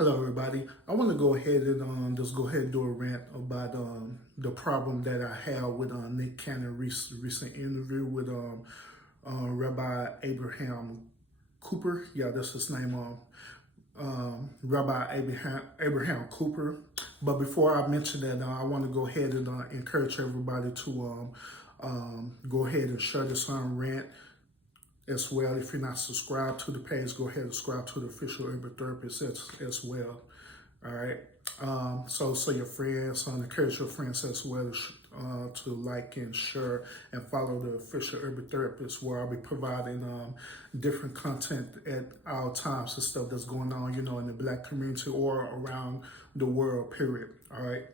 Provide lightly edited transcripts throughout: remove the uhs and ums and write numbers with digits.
Hello, everybody. I want to go ahead and just go ahead and do a rant about the problem that I had with Nick Cannon recent interview with Rabbi Abraham Cooper. Yeah, that's his name. Rabbi Abraham Cooper. But before I mention that, I want to go ahead and encourage everybody to go ahead and share this rant as well. If you're not subscribed to the page, go ahead and subscribe to the official Urban Therapist as well. All right. So your friends, encourage your friends as well to like and share and follow the official Urban Therapist, where I'll be providing different content at all times and stuff that's going on, in the Black community or around the world. Period. All right.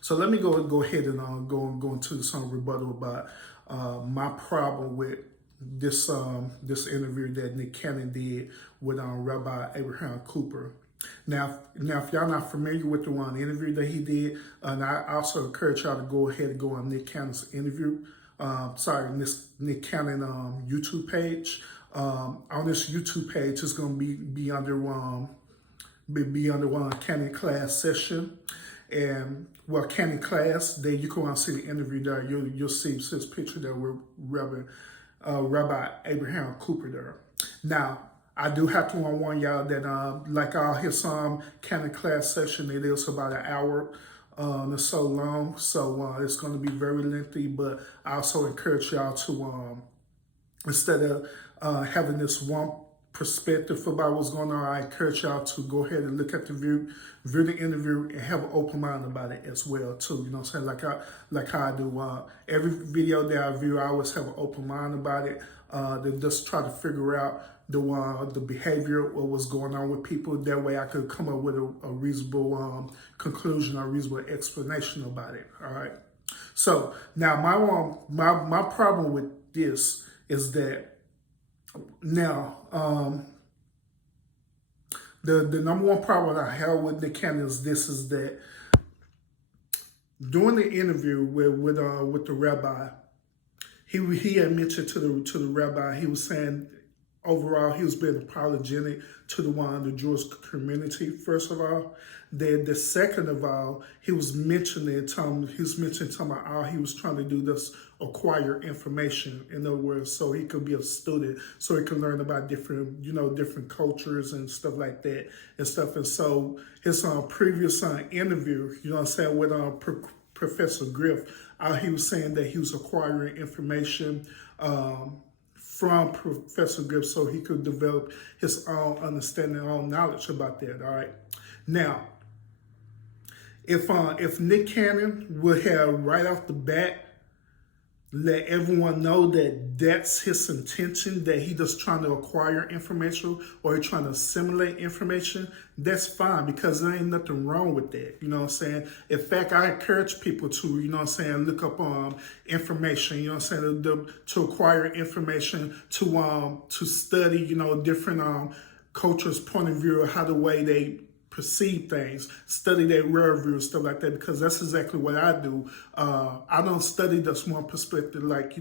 So let me go ahead and go into some rebuttal about my problem with this interview that Nick Cannon did with Rabbi Abraham Cooper. Now, if y'all not familiar with the interview that he did, and I also encourage y'all to go ahead and go on Nick Cannon's interview. Nick Cannon YouTube page. On this YouTube page, it's going to be under one Cannon class session. And Cannon class, then you can see the interview there. You'll see his picture there with Rabbi Abraham Cooper there. Now, I do have to warn y'all that like all his Cannon class session, it is about an hour or so long. So it's going to be very lengthy, but I also encourage y'all to, instead of having this one perspective about what's going on, I encourage y'all to go ahead and look at the view the interview, and have an open mind about it as well too. You know what I'm saying? Like how I do every video that I view, I always have an open mind about it. To just try to figure out the behavior or what's going on with people. That way I could come up with a reasonable conclusion or reasonable explanation about it. All right. So now my problem with this is that now, the number one problem I have with Nick Cannon is that during the interview with the rabbi, he had mentioned to the rabbi, he was saying overall he was being apologetic to the Jewish community. First of all, then the second of all, he was mentioning about how he was trying to do this, acquire information. In other words, so he could be a student, so he could learn about different cultures and stuff like that and stuff. And so his previous interview, with Professor Griff, he was saying that he was acquiring information from Professor Griff so he could develop his own understanding, own knowledge about that. All right. Now, if Nick Cannon would have right off the bat let everyone know that that's his intention, that he just trying to acquire information or he trying to assimilate information, that's fine, because there ain't nothing wrong with that. You know what I'm saying? In fact, I encourage people to, look up information, to acquire information, to study, different cultures' point of view, how the way they perceive things, study their worldview and stuff like that, because that's exactly what I do. I don't study just one perspective, like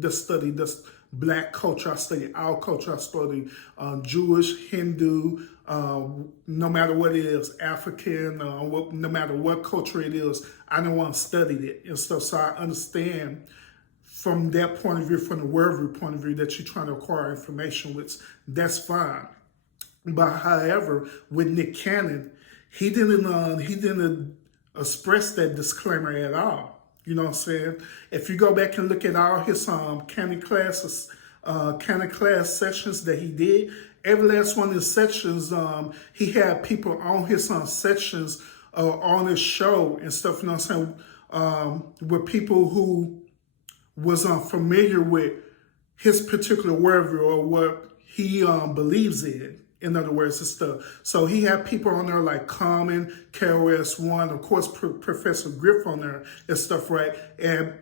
just study this Black culture. I study our culture. I study Jewish, Hindu, no matter what it is, African, no matter what culture it is, I don't want to study it and stuff. So I understand from that point of view, from the worldview point of view, that you're trying to acquire information, which that's fine. But however, with Nick Cannon, he didn't express that disclaimer at all. You know what I'm saying? If you go back and look at all his Cannon class sessions that he did, every last one of his sections, he had people on his sections on his show and stuff. You know what I'm saying? With people who was familiar with his particular worldview or what he believes in other words, and stuff. So he had people on there like Common, KOS1, of course, Professor Griff on there and stuff, right? And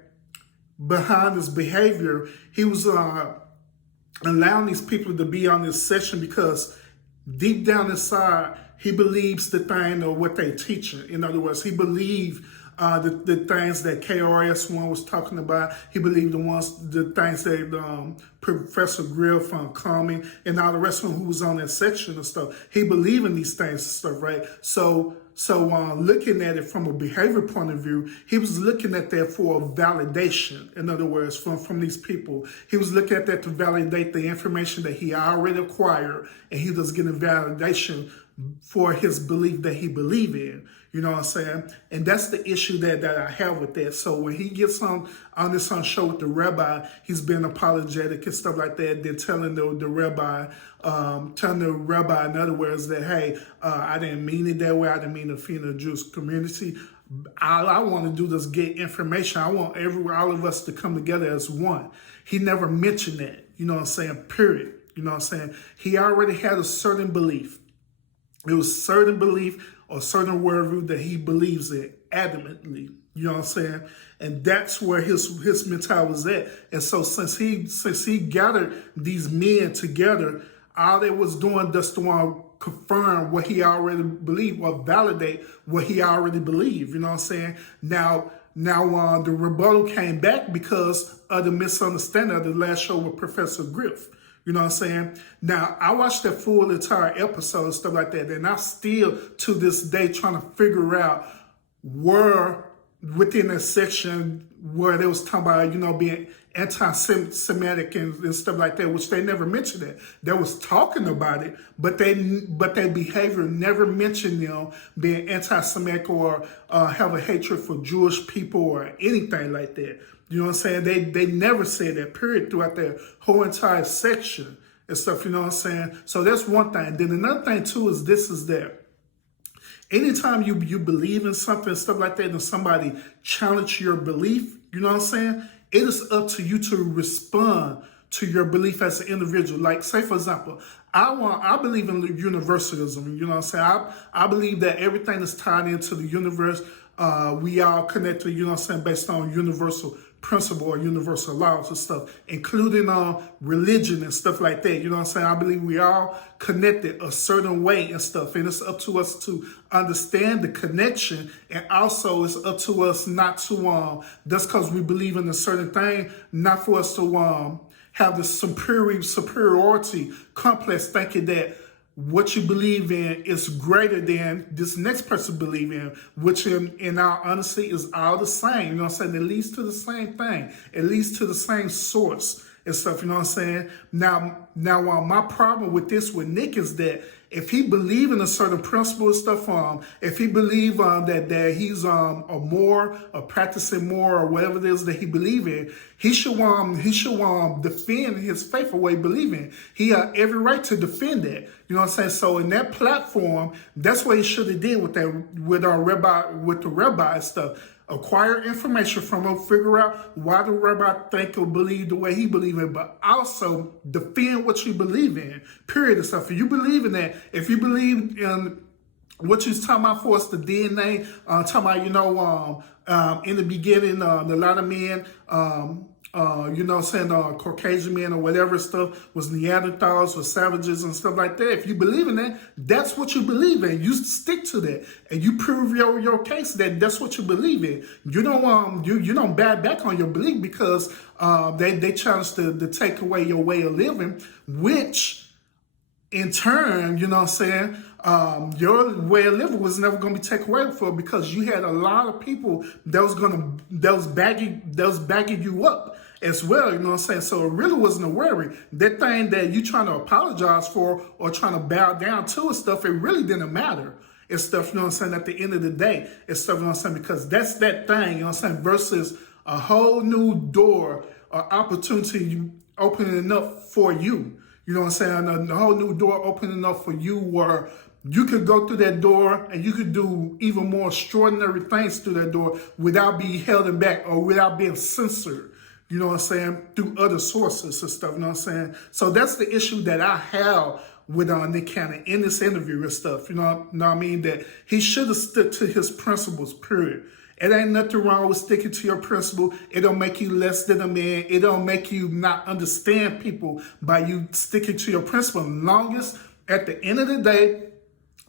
behind his behavior, he was allowing these people to be on this session because deep down inside, he believes the thing or what they teach. In other words, he believed the things that KRS-One was talking about. He believed the things that Professor Grill from Calming and all the rest of them who was on that section and stuff. He believed in these things and stuff, right? So looking at it from a behavior point of view, he was looking at that for validation. In other words, from these people, he was looking at that to validate the information that he already acquired, and he was getting validation for his belief that he believed in. You know what I'm saying? And that's the issue that I have with that. So when he gets on this show with the rabbi, he's been apologetic and stuff like that. Then telling the rabbi, in other words, that, hey, I didn't mean it that way. I didn't mean to offend the Jewish community. All I want to do is get information. I want all of us to come together as one. He never mentioned that. You know what I'm saying? Period. You know what I'm saying? He already had a certain belief. It was certain belief or certain worldview that he believes in adamantly. You know what I'm saying? And that's where his mentality was at. And so since he gathered these men together, all they was doing just to confirm what he already believed or validate what he already believed. You know what I'm saying? Now the rebuttal came back because of the misunderstanding of the last show with Professor Griff. You know what I'm saying? Now, I watched that full entire episode and stuff like that, and I'm still, to this day, trying to figure out where within that section where they was talking about, being anti-Semitic and stuff like that, which they never mentioned it. They was talking about it, but their behavior never mentioned them being anti-Semitic or have a hatred for Jewish people or anything like that. You know what I'm saying? They never said that, period, throughout their whole entire section and stuff, you know what I'm saying? So that's one thing. Then another thing, too, is that. Anytime you believe in something and stuff like that and somebody challenge your belief, you know what I'm saying? It is up to you to respond to your belief as an individual. Like, say, for example, I believe in universalism, you know what I'm saying? I believe that everything is tied into the universe. We all connected, you know what I'm saying, based on universal principle or universal laws and stuff, including religion and stuff like that. You know what I'm saying? I believe we all connected a certain way and stuff. And it's up to us to understand the connection. And also it's up to us not to, just because we believe in a certain thing, not for us to have the superiority complex thinking that what you believe in is greater than this next person believe in, which in our honesty is all the same. You know what I'm saying? It leads to the same thing. It leads to the same source and stuff. You know what I'm saying? Now, my problem with this with Nick is that if he believe in a certain principle and stuff, if he believe that he's a practicing more or whatever it is that he believe in, he should defend his faith or what he believe in. He has every right to defend that. You know what I'm saying? So in that platform, that's what he should have did with the rabbi stuff. Acquire information from him, figure out why the rabbi think or believe the way he believe in, but also defend what you believe in, period, and stuff. If you believe in that, if you believe in what you're talking about for us, the DNA, talking about, in the beginning, a lot of men, Caucasian men or whatever stuff was Neanderthals or savages and stuff like that. If you believe in that, that's what you believe in. You stick to that and you prove your case that that's what you believe in. You don't bad back on your belief because they challenge to take away your way of living, which in turn, you know what I'm saying, your way of living was never going to be taken away from because you had a lot of people that was bagging you up as well, you know what I'm saying? So it really wasn't a worry. That thing that you trying to apologize for or trying to bow down to and stuff, it really didn't matter. It's stuff, you know what I'm saying, at the end of the day. It's stuff, you know what I'm saying, because that's that thing, you know what I'm saying, versus a whole new door or opportunity opening up for you. You know what I'm saying? A whole new door opening up for you where you could go through that door and you could do even more extraordinary things through that door without being held back or without being censored. You know what I'm saying? Through other sources and stuff, you know what I'm saying? So that's the issue that I have with Nick Cannon in this interview and stuff, you know what I mean? That he should have stuck to his principles, period. It ain't nothing wrong with sticking to your principle. It don't make you less than a man. It don't make you not understand people by you sticking to your principle. Longest, at the end of the day,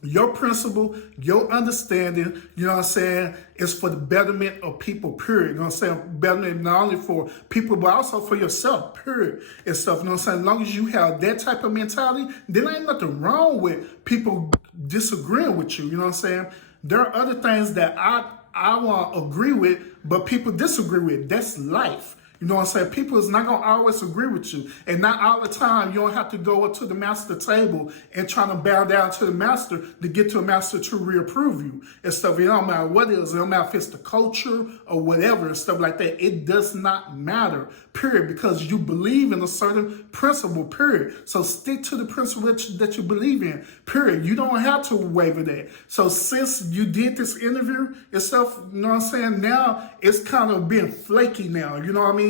Your principle, your understanding, you know what I'm saying, is for the betterment of people, period. You know what I'm saying? Betterment not only for people, but also for yourself, period. And stuff, you know what I'm saying? As long as you have that type of mentality, then ain't nothing wrong with people disagreeing with you, you know what I'm saying? There are other things that I want to agree with, but people disagree with. That's life. You know what I'm saying? People is not going to always agree with you. And not all the time, you don't have to go up to the master table and try to bow down to the master to get to a master to reapprove you and stuff. It don't matter what it is. It don't matter if it's the culture or whatever and stuff like that. It does not matter, period, because you believe in a certain principle, period. So stick to the principle that you believe in, period. You don't have to waver that. So since you did this interview and stuff, you know what I'm saying, now it's kind of being flaky now, you know what I mean?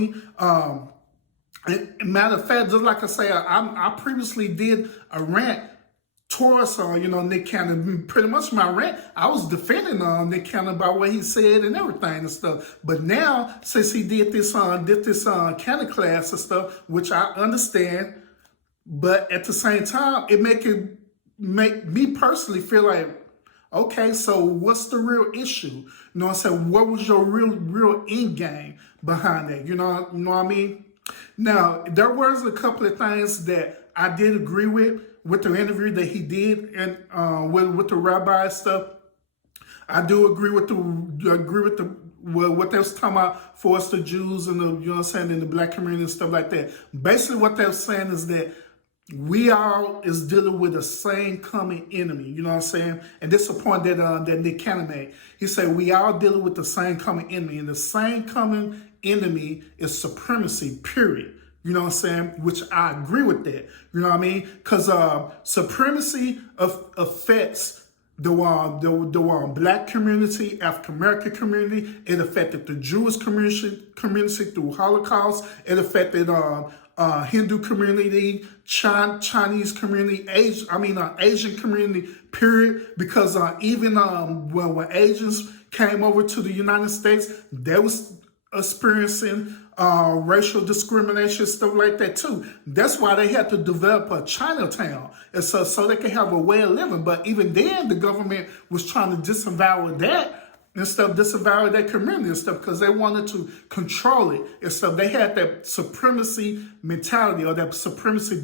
Matter of fact, just like I say, I previously did a rant towards Nick Cannon. Pretty much my rant, I was defending Nick Cannon about what he said and everything and stuff. But now, since he did this Cannon class and stuff, which I understand, but at the same time, it make me personally feel like, okay, so what's the real issue? You know what I'm saying? What was your real end game behind that? You know what I mean? Now, there was a couple of things that I did agree with the interview that he did and with the rabbi stuff. I do agree with what they was talking about for us, the Jews and the, you know what I'm saying, in the black community and stuff like that. Basically what they were saying is that we all is dealing with the same common enemy, you know what I'm saying? And this is a point that Nick Cannon made. He said we all dealing with the same common enemy, and the same common enemy is supremacy, period. You know what I'm saying? Which I agree with that. You know what I mean? Because supremacy affects the black community, African American community. It affected the Jewish community through Holocaust. It affected Hindu community, Chinese community, Asian community, period. Because even when Asians came over to the United States, they was experiencing racial discrimination, stuff like that too. That's why they had to develop a Chinatown, and so they could have a way of living. But even then, the government was trying to disavow that and stuff, disavow that community and stuff, because they wanted to control it and stuff. They had that supremacy mentality or that supremacy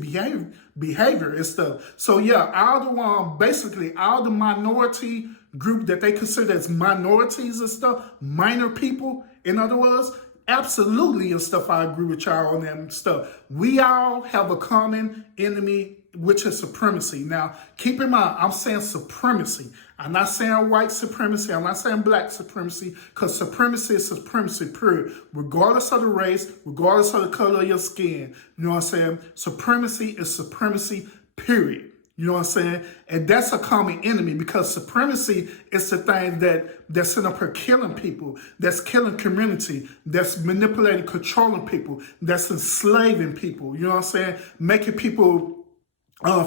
behavior and stuff. So yeah, basically all the minority group that they consider as minorities and stuff, minor people, in other words, absolutely and stuff, I agree with y'all on that and stuff. We all have a common enemy, which is supremacy. Now, keep in mind, I'm saying supremacy. I'm not saying white supremacy. I'm not saying black supremacy, because supremacy is supremacy, period. Regardless of the race, regardless of the color of your skin. You know what I'm saying? Supremacy is supremacy, period. You know what I'm saying? And that's a common enemy, because supremacy is the thing that's sitting up here killing people, that's killing community, that's manipulating, controlling people, that's enslaving people. You know what I'm saying? Making people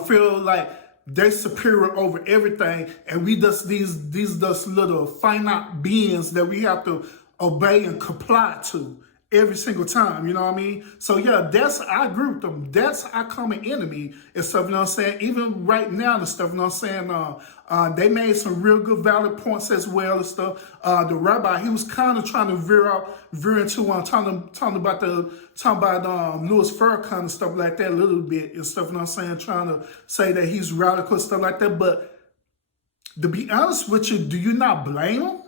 feel like they're superior over everything, and we just these little finite beings that we have to obey and comply to every single time, you know what I mean? So yeah, I agree with them. That's our common enemy and stuff, you know what I'm saying? Even right now and stuff, you know what I'm saying? They made some real good valid points as well and stuff. The rabbi, he was kind of trying to veer into talking about Louis Farrakhan and stuff like that a little bit and stuff, you know what I'm saying? Trying to say that he's radical and stuff like that. But to be honest with you, do you not blame him?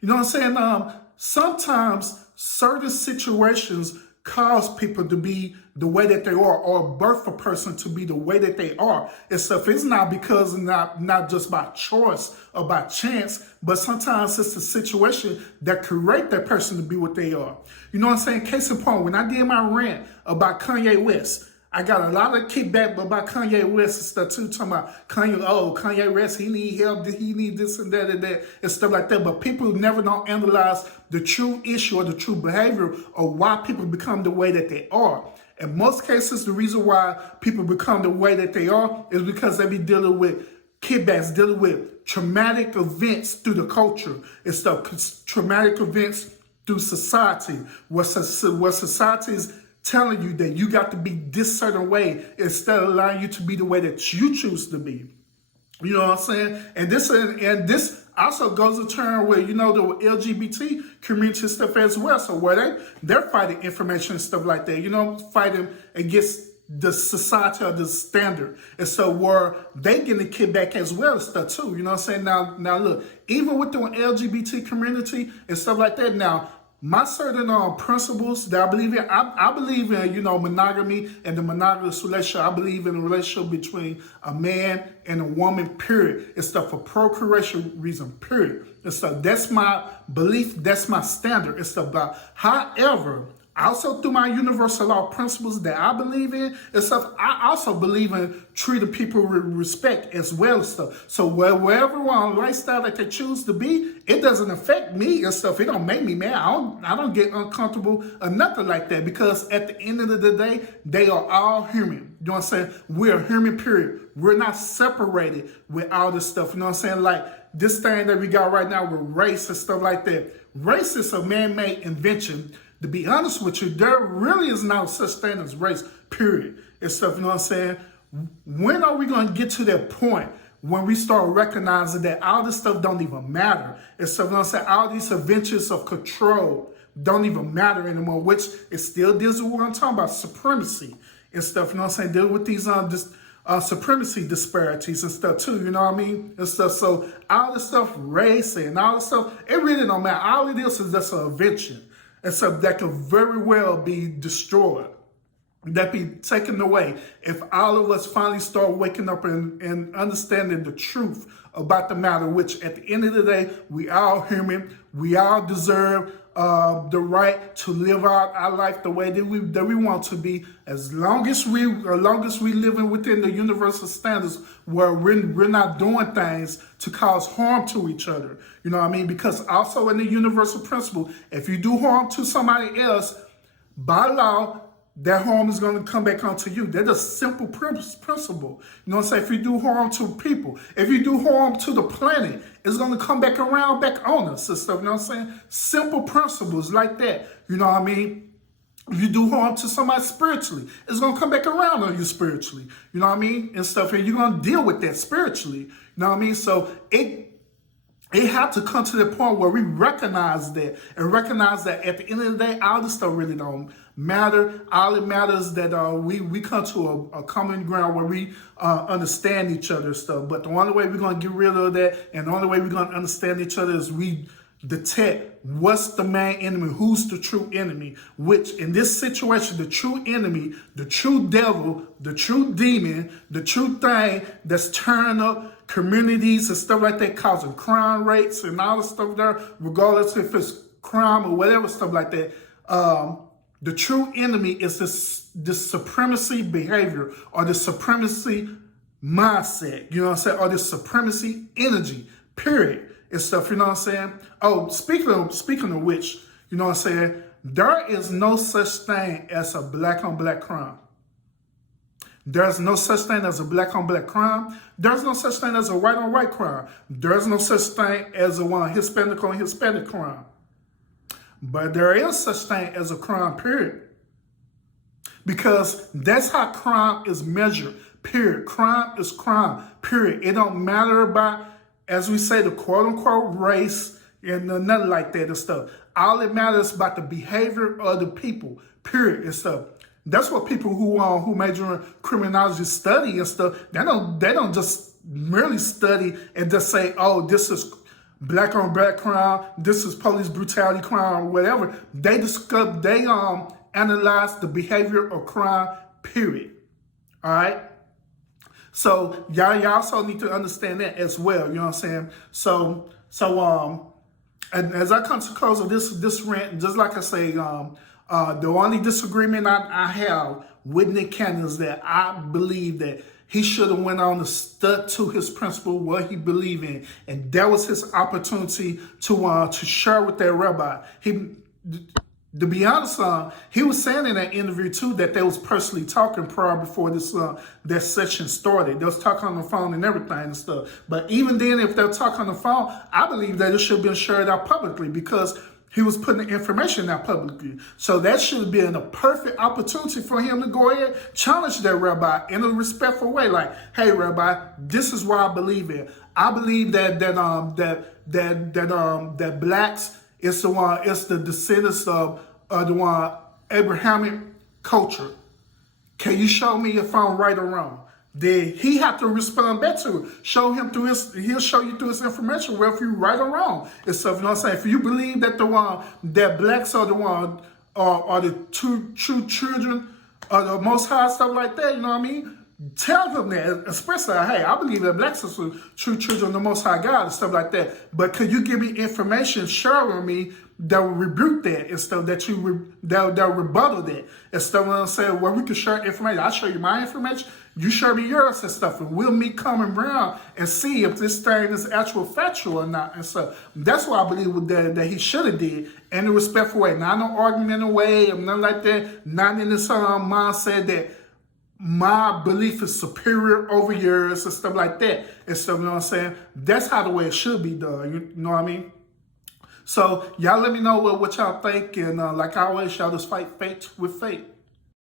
You know what I'm saying? Sometimes certain situations cause people to be the way that they are, or birth a person to be the way that they are. And stuff, it's not because not just by choice or by chance, but sometimes it's the situation that create that person to be what they are. You know what I'm saying? Case in point, when I did my rant about Kanye West, I got a lot of kickback about Kanye West and stuff too, talking about Kanye West, he need help, he need this and that and stuff like that. But people never don't analyze the true issue or the true behavior or why people become the way that they are. In most cases, the reason why people become the way that they are is because they be dealing with kickbacks, dealing with traumatic events through the culture and stuff, traumatic events through society, what society is telling you that you got to be this certain way instead of allowing you to be the way that you choose to be. You know what I'm saying? And this also goes in turn with, the LGBT community stuff as well. So where they're fighting information and stuff like that, fighting against the society or the standard. And so where they getting the kickback as well and stuff too. You know what I'm saying? Now look, even with the LGBT community and stuff like that, now my certain principles that I believe in, I believe in, monogamy and the monogamous relationship. I believe in a relationship between a man and a woman, period. It's stuff for procreation reason, period. And stuff. That's my belief. That's my standard. It's about, however, also through my universal law principles that I believe in and stuff, I also believe in treating people with respect as well and stuff. So wherever one lifestyle that they choose to be, it doesn't affect me and stuff. It don't make me mad. I don't get uncomfortable or nothing like that, because at the end of the day, they are all human. You know what I'm saying? We're human, period. We're not separated with all this stuff. You know what I'm saying? Like this thing that we got right now with race and stuff like that. Race is a man-made invention. To be honest with you, there really is no such thing as race, period, and stuff, you know what I'm saying? When are we going to get to that point when we start recognizing that all this stuff don't even matter, and stuff, you know what I'm saying? All these inventions of control don't even matter anymore, which it still deals with what I'm talking about, supremacy and stuff, you know what I'm saying? Deal with these supremacy disparities and stuff too, you know what I mean? And stuff. So all this stuff, race and all this stuff, it really don't matter. All it is just an invention. And so that could very well be destroyed, that be taken away if all of us finally start waking up and understanding the truth about the matter, which at the end of the day, we all human, we all deserve the right to live out our life the way that we want to be, as long as we living within the universal standards where we're not doing things to cause harm to each other. You know what I mean? Because also in the universal principle, if you do harm to somebody else, by law, that harm is going to come back onto you. That's a simple principle. You know what I'm saying? If you do harm to people, if you do harm to the planet, it's going to come back around, back on us and stuff. You know what I'm saying? Simple principles like that. You know what I mean? If you do harm to somebody spiritually, it's going to come back around on you spiritually. You know what I mean? And stuff. And you're going to deal with that spiritually. You know what I mean? So it had to come to the point where we recognize that, and recognize that at the end of the day, all this stuff really don't matter. All it matters that we come to a common ground where we understand each other and stuff. But the only way we're going to get rid of that, and the only way we're going to understand each other, is we detect what's the main enemy, who's the true enemy, which in this situation, the true enemy, the true devil, the true demon, the true thing that's tearing up communities and stuff like that, causing crime rates and all the stuff there, regardless if it's crime or whatever stuff like that. The true enemy is this supremacy behavior, or the supremacy mindset, you know what I'm saying, or this supremacy energy, period, and stuff, you know what I'm saying? Oh, speaking of which, you know what I'm saying, there is no such thing as a black on black crime. There's no such thing as a black on black crime. There's no such thing as a white on white crime. There's no such thing as a Hispanic on Hispanic crime. But there is such thing as a crime, period. Because that's how crime is measured, period. Crime is crime, period. It don't matter about, as we say, the quote-unquote race and nothing like that and stuff. All it matters about the behavior of the people, period, and stuff. That's what people who major in criminology study and stuff. They don't just merely study and just say, oh, this is black on black crime, this is police brutality crime, or whatever. They analyze the behavior of crime, period. All right. So y'all also need to understand that as well. You know what I'm saying? So and as I come to close of this rant, just like I say, the only disagreement I have with Nick Cannon is that I believe that he should have went on to stuck to his principle, what he believed in, and that was his opportunity to share with that rabbi. To be honest, he was saying in that interview too that they was personally talking prior before this that session started. They was talking on the phone and everything and stuff. But even then, if they're talking on the phone, I believe that it should have been shared out publicly, because he was putting the information out publicly. So that should have been a perfect opportunity for him to go ahead, challenge that rabbi in a respectful way. Like, hey, rabbi, this is what I believe in. I believe that blacks is the descendants of the one Abrahamic culture. Can you show me if I'm right or wrong? Then he have to respond back to it. He'll show you through his information whether you're right or wrong. And so, you know what I'm saying? If you believe that that blacks are are the true children of the Most High, stuff like that, you know what I mean? Tell them that, especially, hey, I believe that blacks are the true children of the Most High God and stuff like that. But could you give me information showing me that will rebuke that and stuff that that rebuttal that and stuff? What I'm saying, well, we can share information. I'll show you my information. You show me yours and stuff, and we'll meet common ground and see if this thing is actual factual or not. And so that's what I believe that he should have did in a respectful way, not no argument way or nothing like that. Not in this mindset that my belief is superior over yours and stuff like that. And so, you know what I'm saying? That's how the way it should be done. You know what I mean? So y'all let me know what y'all think. And like I always, y'all just fight fate with faith.